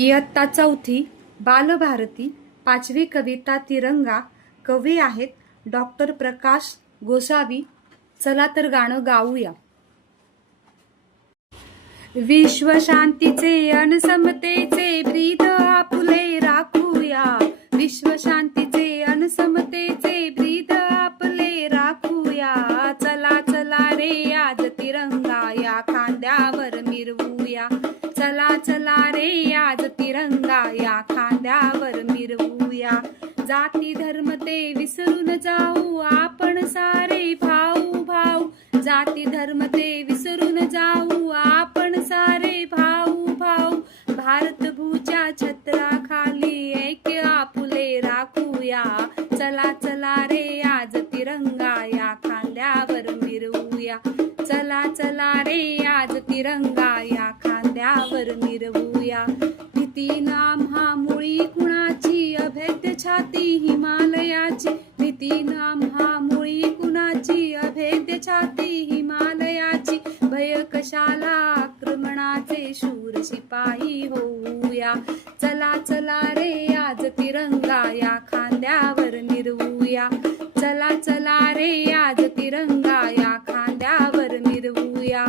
इयत्ता चौथी बालभारती पाचवी कविता तिरंगा. कवी आहेत डॉक्टर प्रकाश गोसावी. चला तर गाणं गाऊया. विश्व शांतीचे अन समतेचे ब्रीद आपुले राखूया. विश्व शांतीचे अन समतेचे ब्रीद आपले राखूया. चला चला रे आज तिरंगा या खांद्यावर मिरवूया. चला चला रे आज तिरंगा या खांद्यावर मिरवूया. जाती धर्म ते विसरून जाऊ आपण सारे भाऊ भाऊ. जाती धर्म ते विसरून जाऊ आपण सारे भाऊ भाऊ. भारत भूच्या छत्राखाली ऐक्य आपुले राखूया. चला चला रे आज तिरंगा या खांद्यावर मिरवूया. चला चला रे आज तिरंगा या खांद्यावर मिरवूया. भीती नाम मुळी कुणाची अभेद्य छाती हिमालयाची. भीती नाम मुळी कुणाची अभेद्य छाती हिमालयाची. भय कशाला आक्रमणाचे शूर शिपाई होऊया. चला चला रे आज तिरंगा या खांद्यावर मिरवूया. चला चला रे आज तिरंगा या खांद्यावर मिरवूया.